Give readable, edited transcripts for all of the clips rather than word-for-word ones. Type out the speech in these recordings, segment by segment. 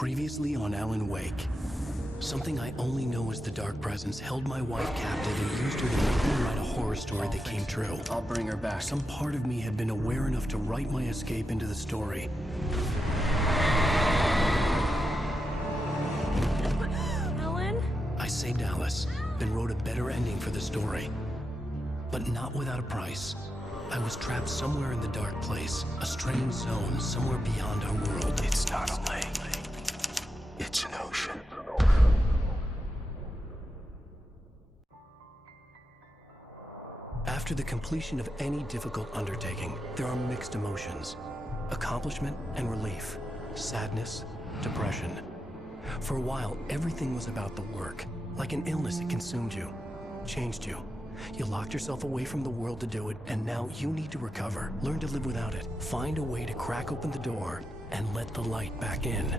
Previously on Alan Wake. Something I only know as the Dark Presence held my wife captive and used her to make me write a horror story that came true. I'll bring her back. Some part of me had been aware enough to write my escape into the story. Alan? I saved Alice, then wrote a better ending for the story. But not without a price. I was trapped somewhere in the dark place, a strange zone somewhere beyond our world. It's not a lake. It's an ocean. After the completion of any difficult undertaking, there are mixed emotions. Accomplishment and relief. Sadness, depression. For a while, everything was about the work. Like an illness, it consumed you, changed you. You locked yourself away from the world to do it, and now you need to recover. Learn to live without it. Find a way to crack open the door and let the light back in.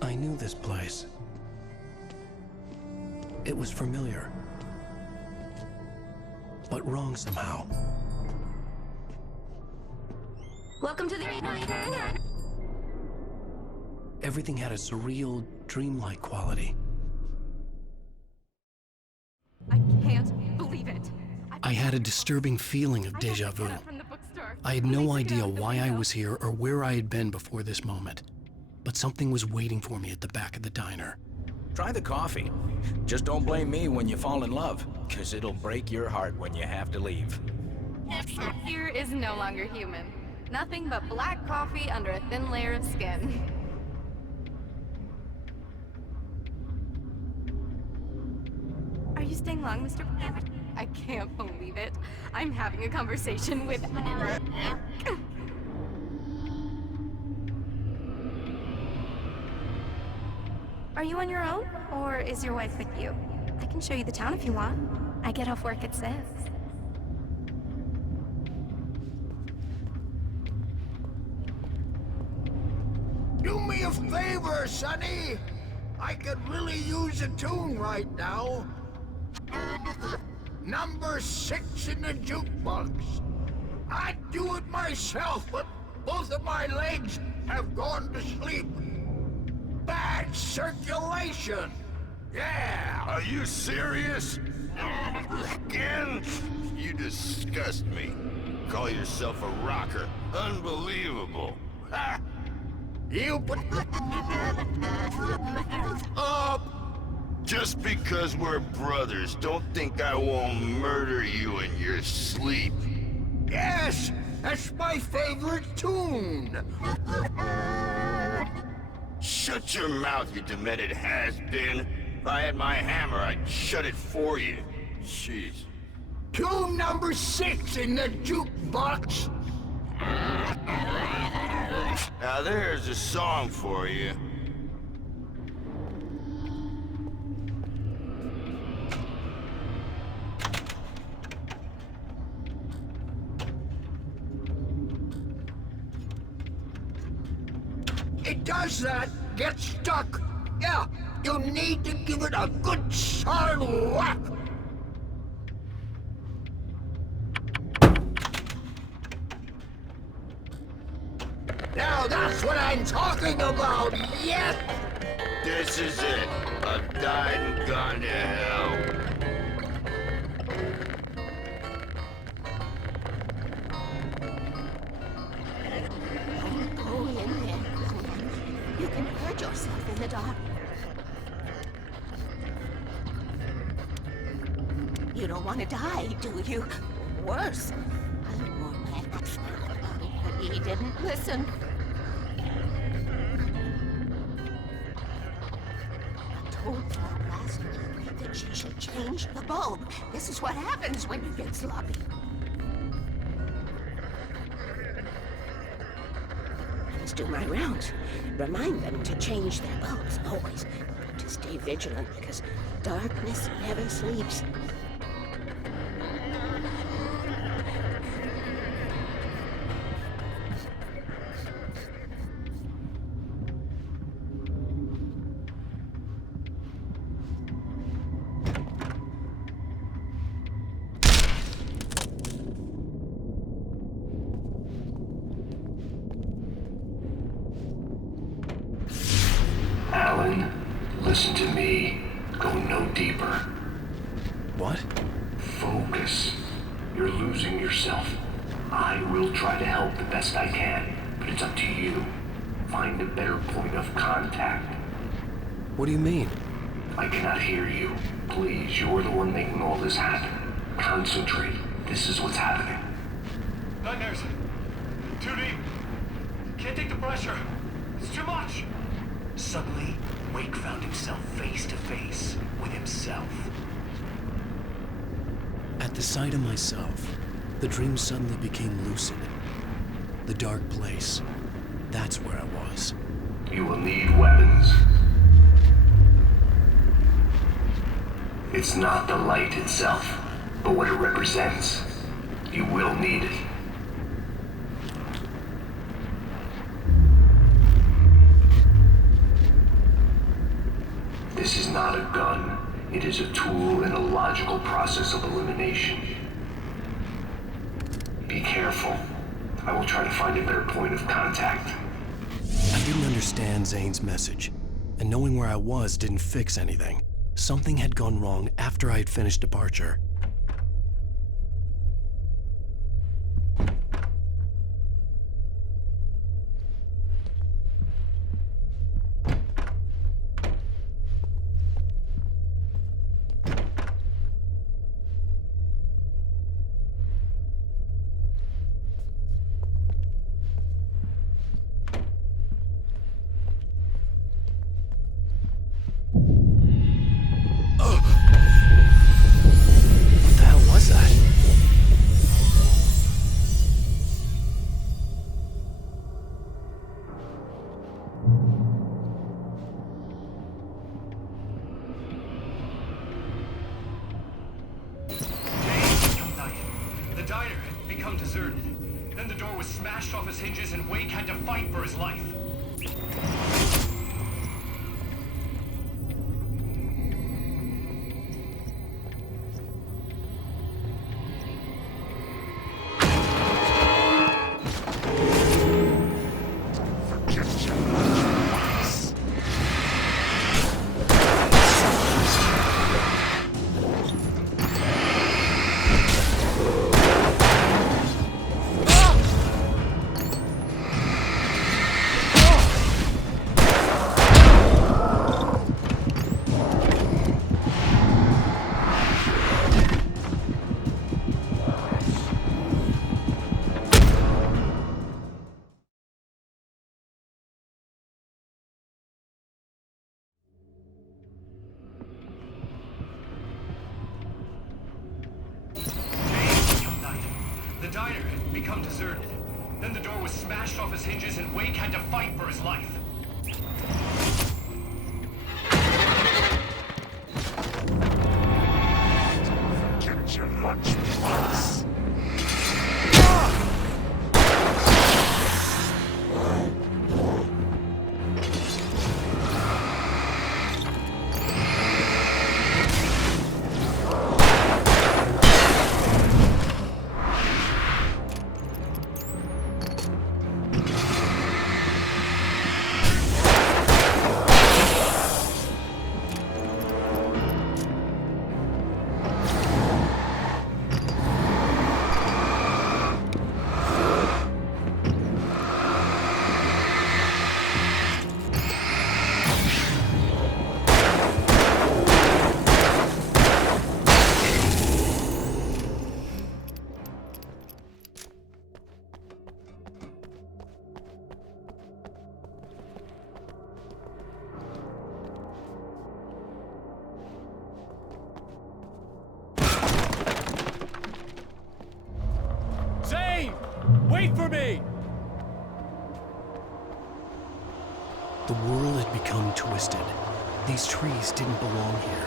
I knew this place. It was familiar, but wrong somehow. Welcome to the... Everything had a surreal, dreamlike quality. I can't believe it. I had a disturbing feeling of déjà vu. I had no idea why I was here or where I had been before this moment. But something was waiting for me at the back of the diner. Try the coffee. Just don't blame me when you fall in love, because it'll break your heart when you have to leave. Here is no longer human. Nothing but black coffee under a thin layer of skin. Are you staying long, Mr. I can't believe it. I'm having a conversation with... Are you on your own, or is your wife with you? I can show you the town if you want. I get off work at 6. Do me a favor, Sonny. I could really use a tune right now. Number 6 in the jukebox. I'd do it myself, but both of my legs have gone to sleep. Bad circulation. Yeah. Are you serious? Again? You disgust me. Call yourself a rocker. Unbelievable. Ha! You put up. Just because we're brothers, don't think I won't murder you in your sleep. Yes, that's my favorite tune. Shut your mouth, you demented has-been. If I had my hammer, I'd shut it for you. Jeez. Tune number 6 in the jukebox. Now there's a song for you. It does that. Get stuck. Yeah, you need to give it a good solid whack. Now that's what I'm talking about, yes! This is it. I've died and gone to hell. Go in there, young man. You can hurt yourself in the dark. You don't want to die, do you? Worse. I warned my ex-man about it, but he didn't listen. I told her last week that she should change the bulb. This is what happens when you get sloppy. I must do my rounds. Remind them to change their bulbs, always. To stay vigilant, because darkness never sleeps. deeper. What? Focus. You're losing yourself. I will try to help the best I can, but it's up to you. Find a better point of contact. What do you mean? I cannot hear you. Please, you're the one making all this happen. Concentrate. This is what's happening. Nightmares. Too deep. Can't take the pressure. It's too much. Suddenly, Wake found himself face to face with himself. At the sight of myself, the dream suddenly became lucid. The dark place. That's where I was. You will need weapons. It's not the light itself, but what it represents. You will need it. This is not a gun. It is a tool in a logical process of elimination. Be careful. I will try to find a better point of contact. I didn't understand Zane's message, and knowing where I was didn't fix anything. Something had gone wrong after I had finished departure. What the hell was that? Young night. The diner had become deserted. Then the door was smashed off its hinges and Wake had to fight for his life. Young night. The diner had become deserted. Then the door was smashed off its hinges and Wake had to fight for his life. Get your lunchbox. Zane! Wait for me! The world had become twisted. These trees didn't belong here.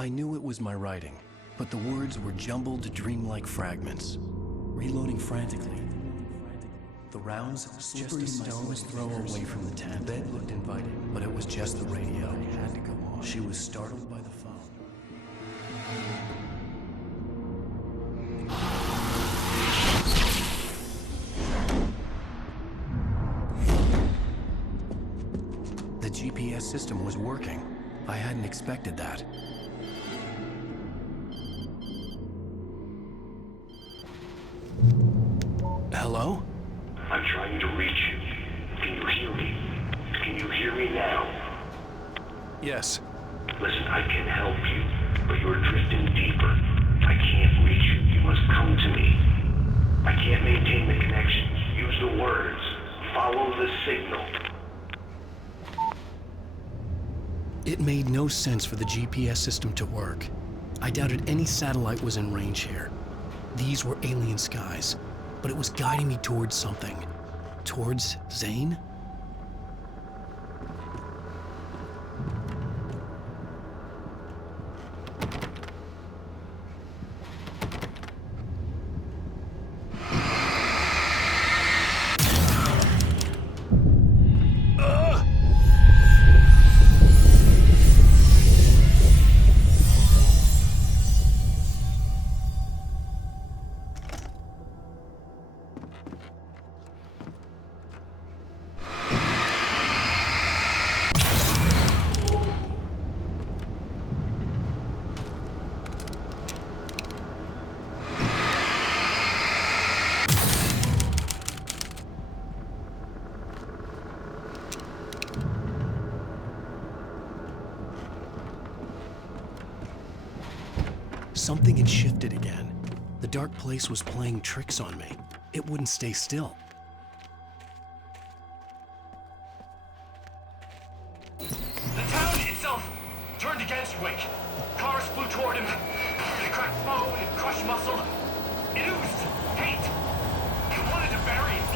I knew it was my writing, but the words were jumbled, dreamlike fragments. Reloading frantically. The rounds slippery as a stone's throw away from the tent. The bed looked inviting, but it was just the radio. It had to go on. She was startled by the phone. The GPS system was working. I hadn't expected that. Hello? I'm trying to reach you. Can you hear me? Can you hear me now? Yes. Listen, I can help you, but you're drifting deeper. I can't reach you. You must come to me. I can't maintain the connection. Use the words. Follow the signal. It made no sense for the GPS system to work. I doubted any satellite was in range here. These were alien skies, but it was guiding me towards something. Towards Zane? Something had shifted again. The dark place was playing tricks on me. It wouldn't stay still. The town itself turned against Wake. Cars flew toward him. They cracked bone and crushed muscle. It oozed hate. It wanted to bury him.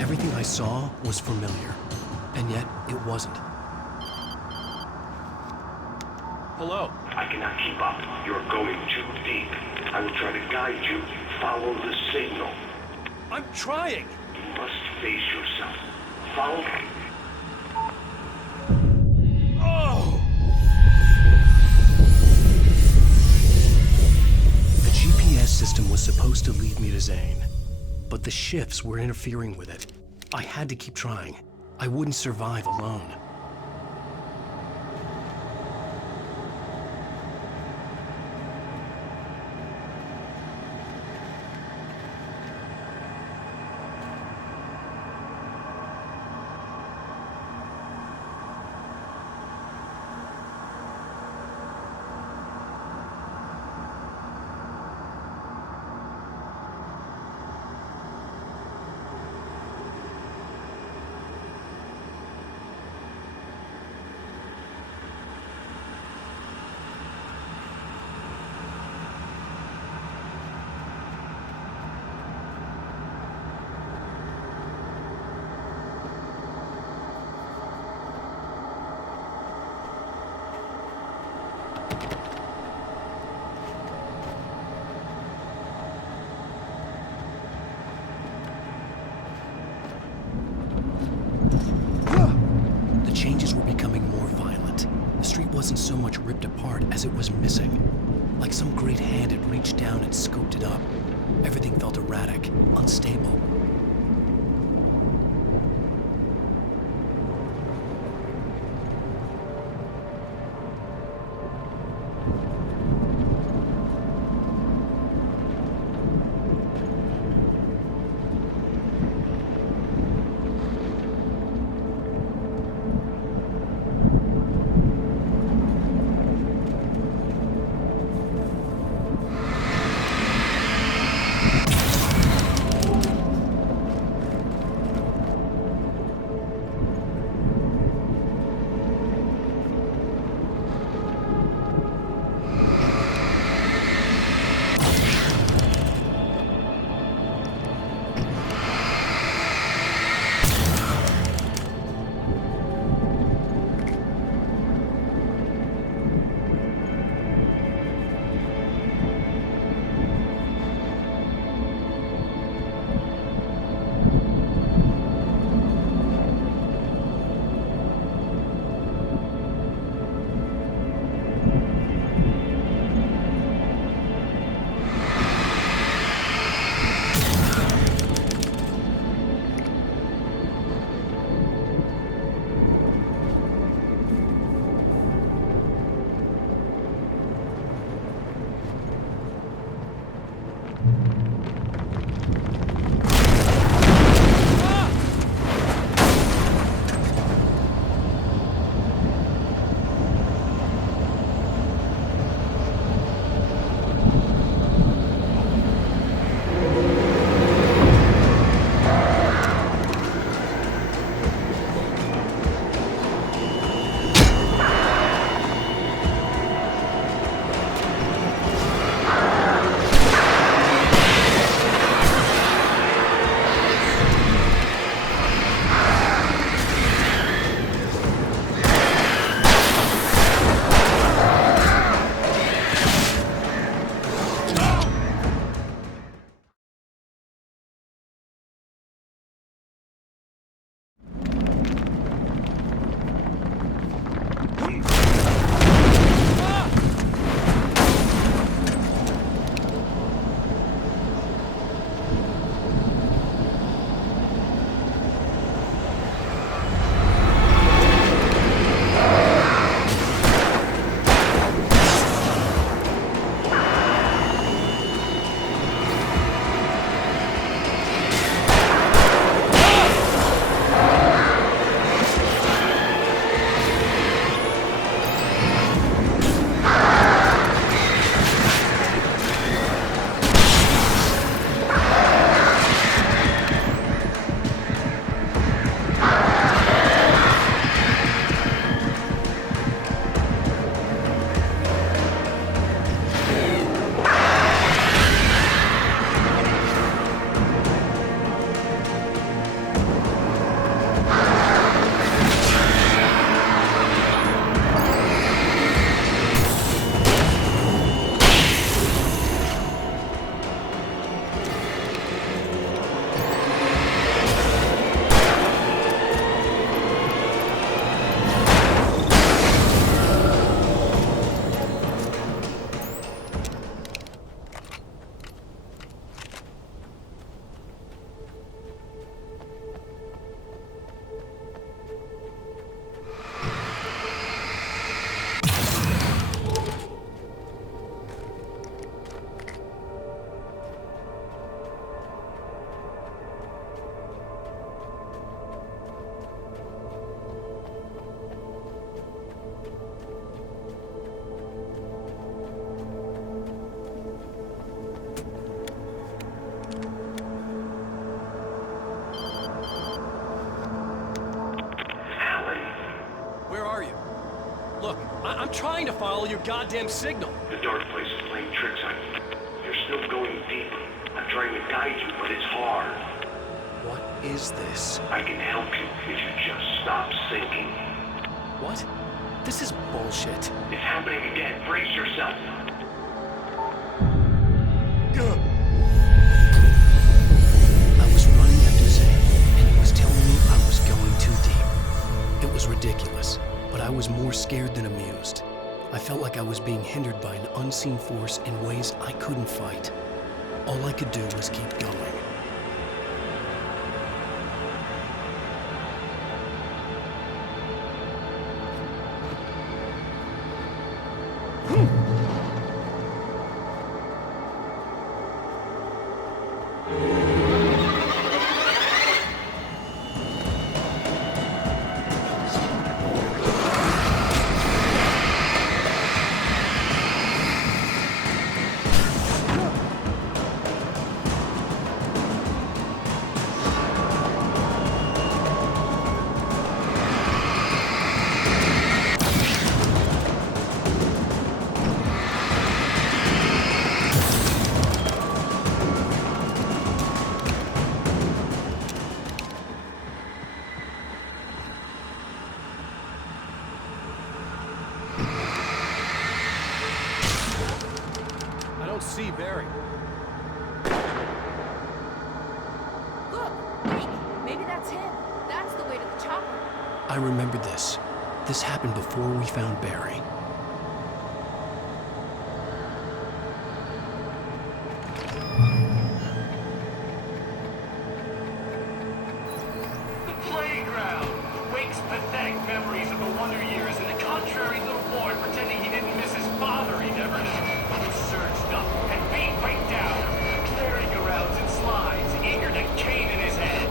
Everything I saw was familiar, and yet it wasn't. Hello. I cannot keep up. You're going too deep. I will try to guide you. Follow the signal. I'm trying. You must face yourself. Follow me. Oh! The GPS system was supposed to lead me to Zane, but the shifts were interfering with it. I had to keep trying. I wouldn't survive alone. so much ripped apart as it was missing. Like some great hand had reached down and scooped it up. Everything felt erratic, unstable. I'm trying to follow your goddamn signal. The dark place is playing tricks on you. You're still going deeper. I'm trying to guide you, but it's hard. What is this? I can help you if you just stop sinking. What? This is bullshit. It's happening again. Brace yourself. I was running after Zane, and he was telling me I was going too deep. It was ridiculous, but I was more scared than amused. I felt like I was being hindered by an unseen force in ways I couldn't fight. All I could do was keep going. See Barry. Look! Wait! Maybe that's him. That's the way to the chopper. I remembered this. This happened before we found Barry. The playground! Wake's pathetic memories of the Wonder Years and the contrary little boy pretending he didn't miss his father he never knew. Surged up and beat right down, merry-go-rounds and slides, eager to cane in his head.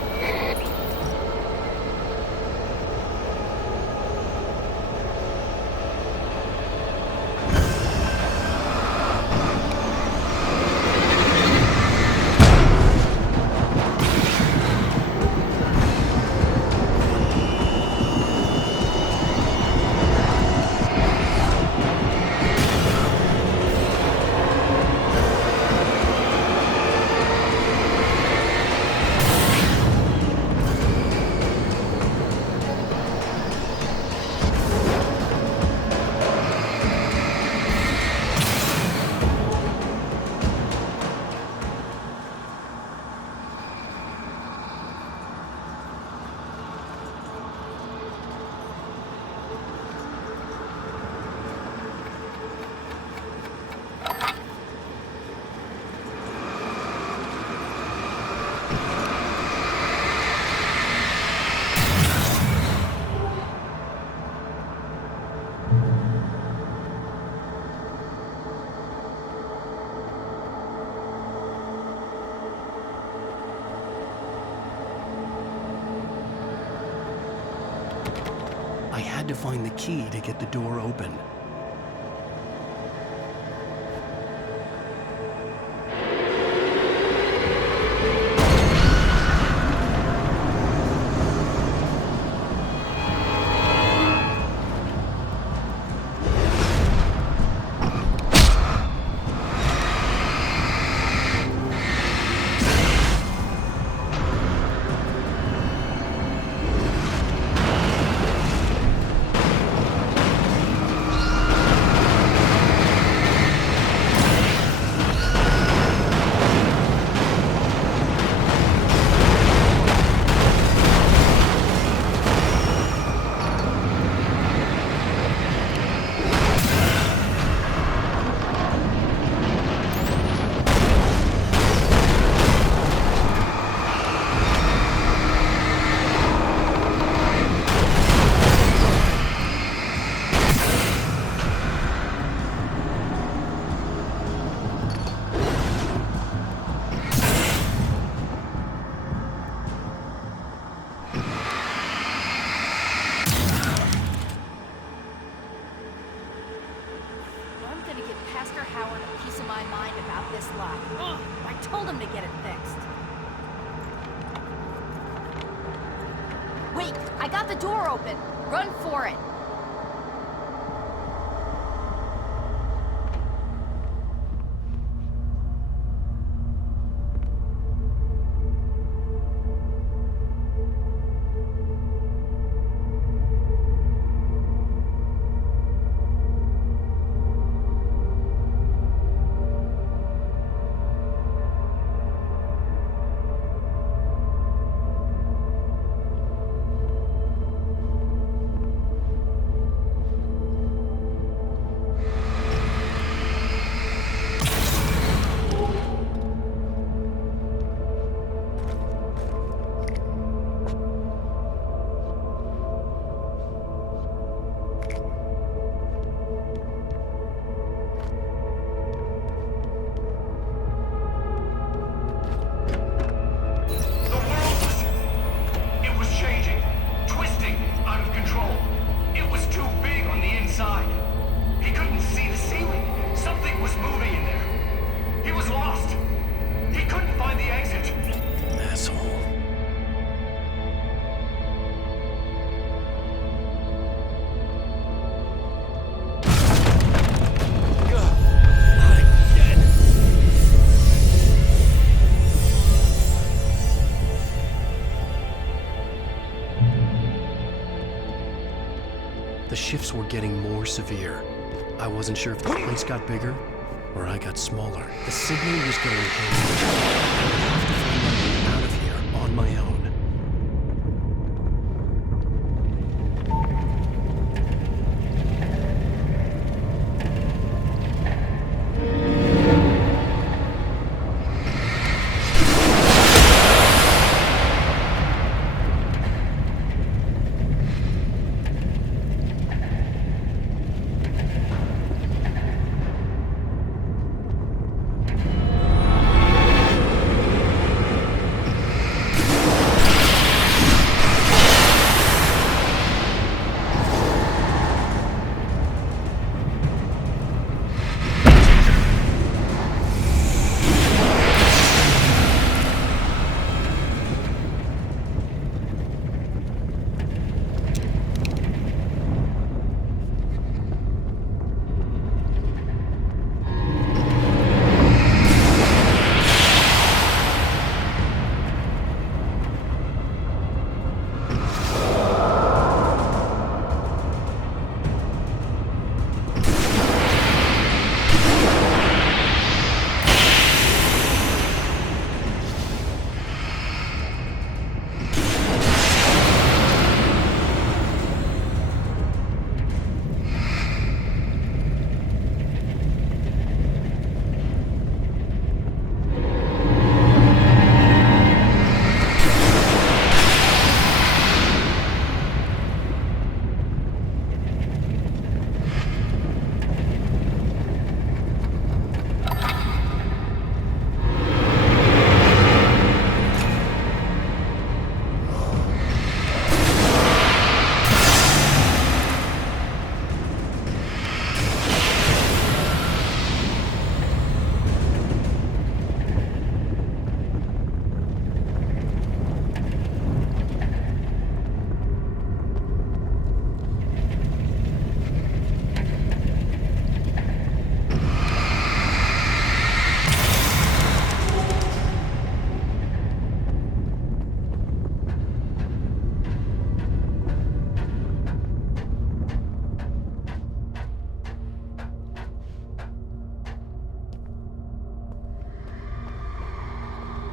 I had to find the key to get the door open. I told him to get it fixed. Wait, I got the door open. Run for it. getting more severe. I wasn't sure if the place got bigger or I got smaller. The signal was going haywire. I have to find my way out of here on my own.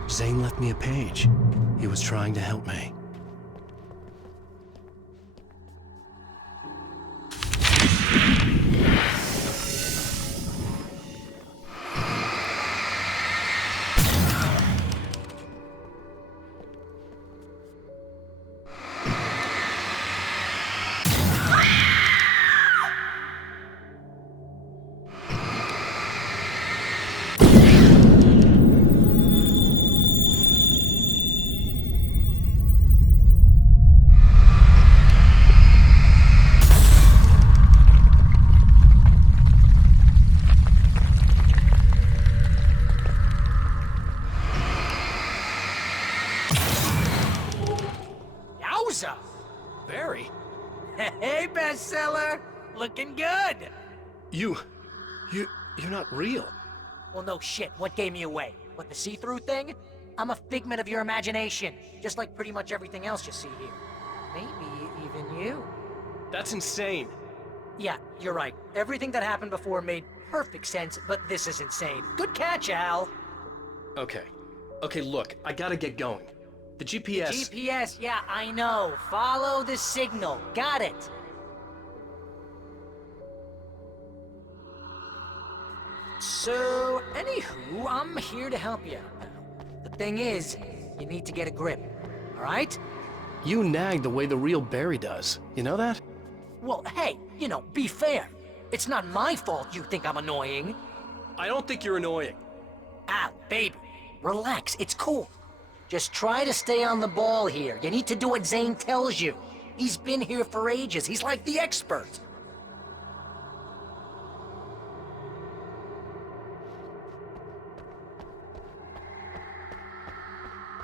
Zane left me a page. He was trying to help me. Barry? Hey, bestseller! Looking good! You're not real. Well, no shit. What gave me away? What, the see-through thing? I'm a figment of your imagination, just like pretty much everything else you see here. Maybe even you. That's insane. Yeah, you're right. Everything that happened before made perfect sense, but this is insane. Good catch, Al. Okay, look, I gotta get going. The GPS... GPS, yeah, I know. Follow the signal. Got it. So, anywho, I'm here to help you. The thing is, you need to get a grip, alright? You nag the way the real Barry does. You know that? Well, hey, be fair. It's not my fault you think I'm annoying. I don't think you're annoying. Al, baby, relax, it's cool. Just try to stay on the ball here. You need to do what Zane tells you. He's been here for ages. He's like the expert.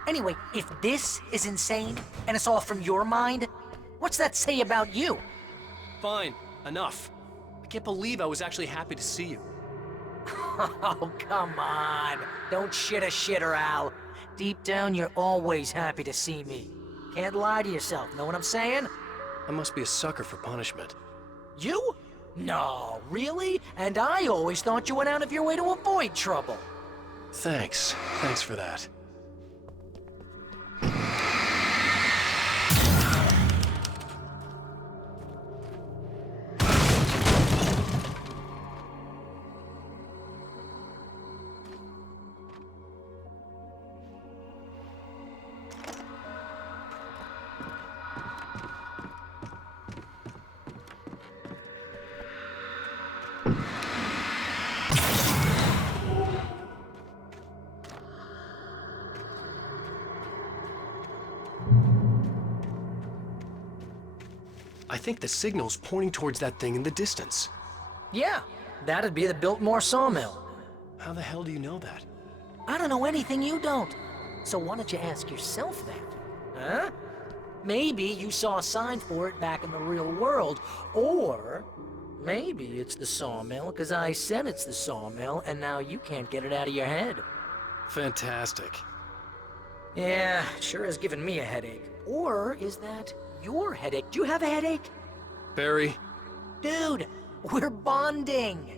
Anyway, if this is insane, and it's all from your mind, what's that say about you? Fine, enough. I can't believe I was actually happy to see you. Oh, come on. Don't shit a shitter, Al. Deep down, you're always happy to see me. Can't lie to yourself, know what I'm saying? I must be a sucker for punishment. You? No, really? And I always thought you went out of your way to avoid trouble. Thanks. Thanks for that. I think the signal's pointing towards that thing in the distance. Yeah, that'd be the Biltmore sawmill. How the hell do you know that? I don't know anything you don't. So why don't you ask yourself that? Huh? Maybe you saw a sign for it back in the real world, or maybe it's the sawmill because I said it's the sawmill and now you can't get it out of your head. Fantastic. Yeah, sure has given me a headache. Or is that your headache? Do you have a headache? Barry? Dude, we're bonding.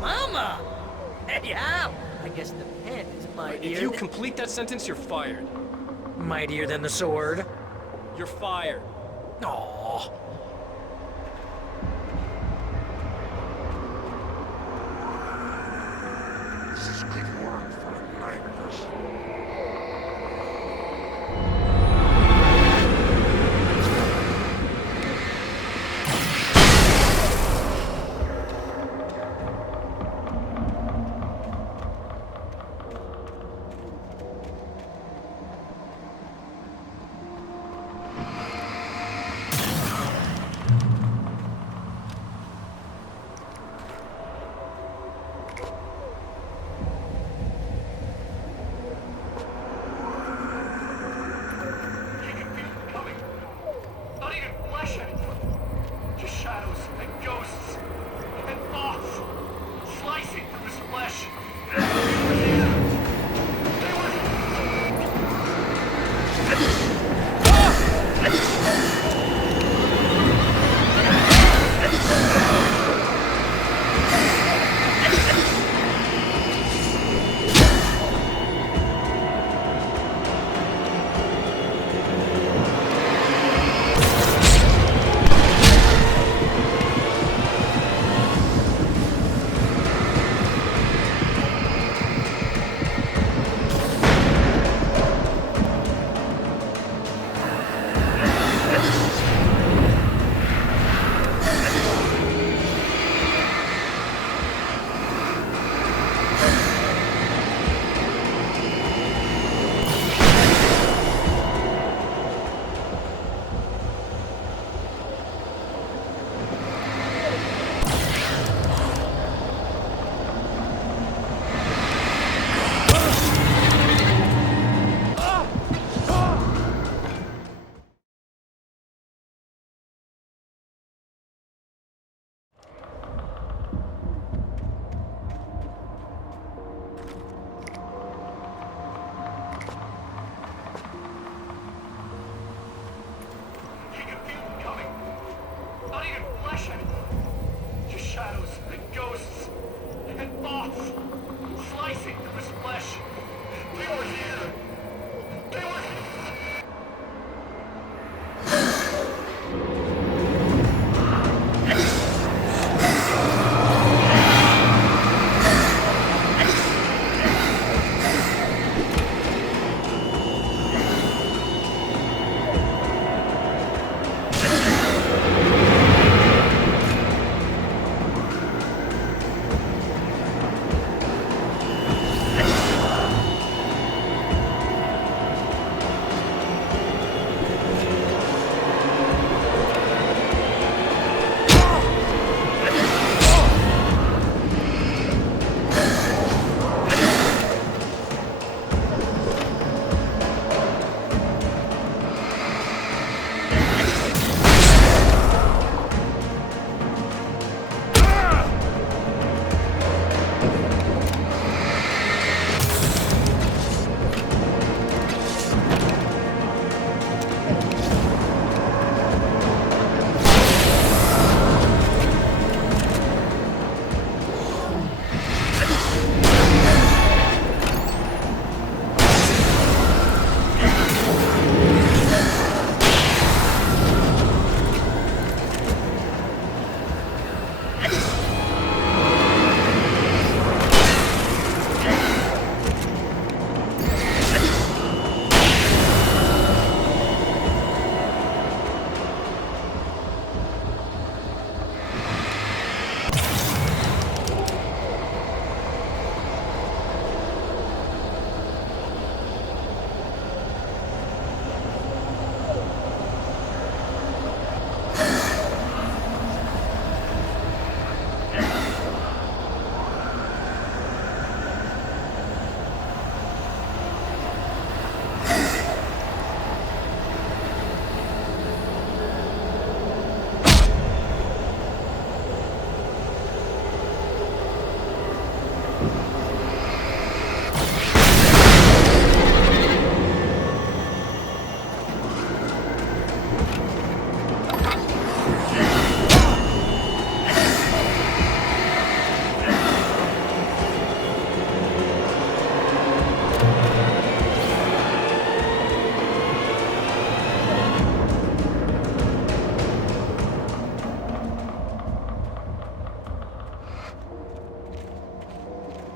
Mama! Hey, how? I guess the pen is mightier. If you complete that sentence, you're fired. Mightier than the sword. You're fired. Aww. This is good work for a night person.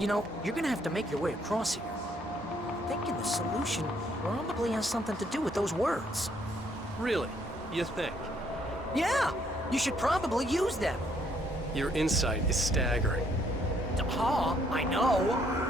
know, you're gonna have to make your way across here. I'm thinking the solution probably has something to do with those words. Really? You think? Yeah, you should probably use them. Your insight is staggering. I know.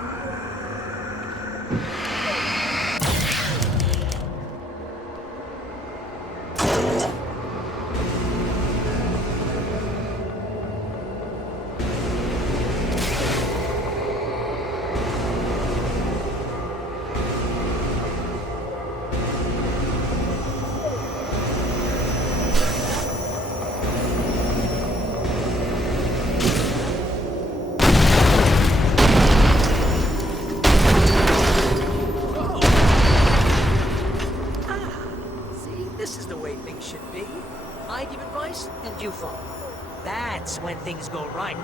Should be. I give advice, and you follow. That's when things go right.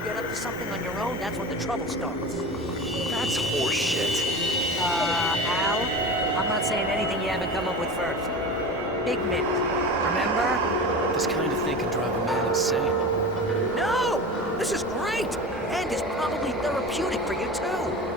You get up to something on your own, that's when the trouble starts. That's horseshit. Al, I'm not saying anything you haven't come up with first. Big minute, remember? This kind of thing can drive a man insane. No! This is great! And is probably therapeutic for you, too.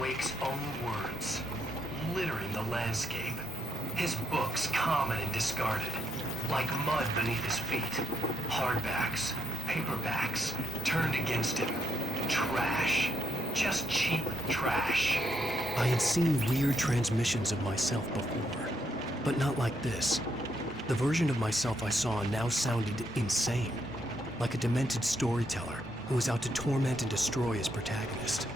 Wake's own words, littering the landscape. His books common and discarded, like mud beneath his feet. Hardbacks, paperbacks, turned against him. Trash. Just cheap trash. I had seen weird transmissions of myself before, but not like this. The version of myself I saw now sounded insane, like a demented storyteller who was out to torment and destroy his protagonist.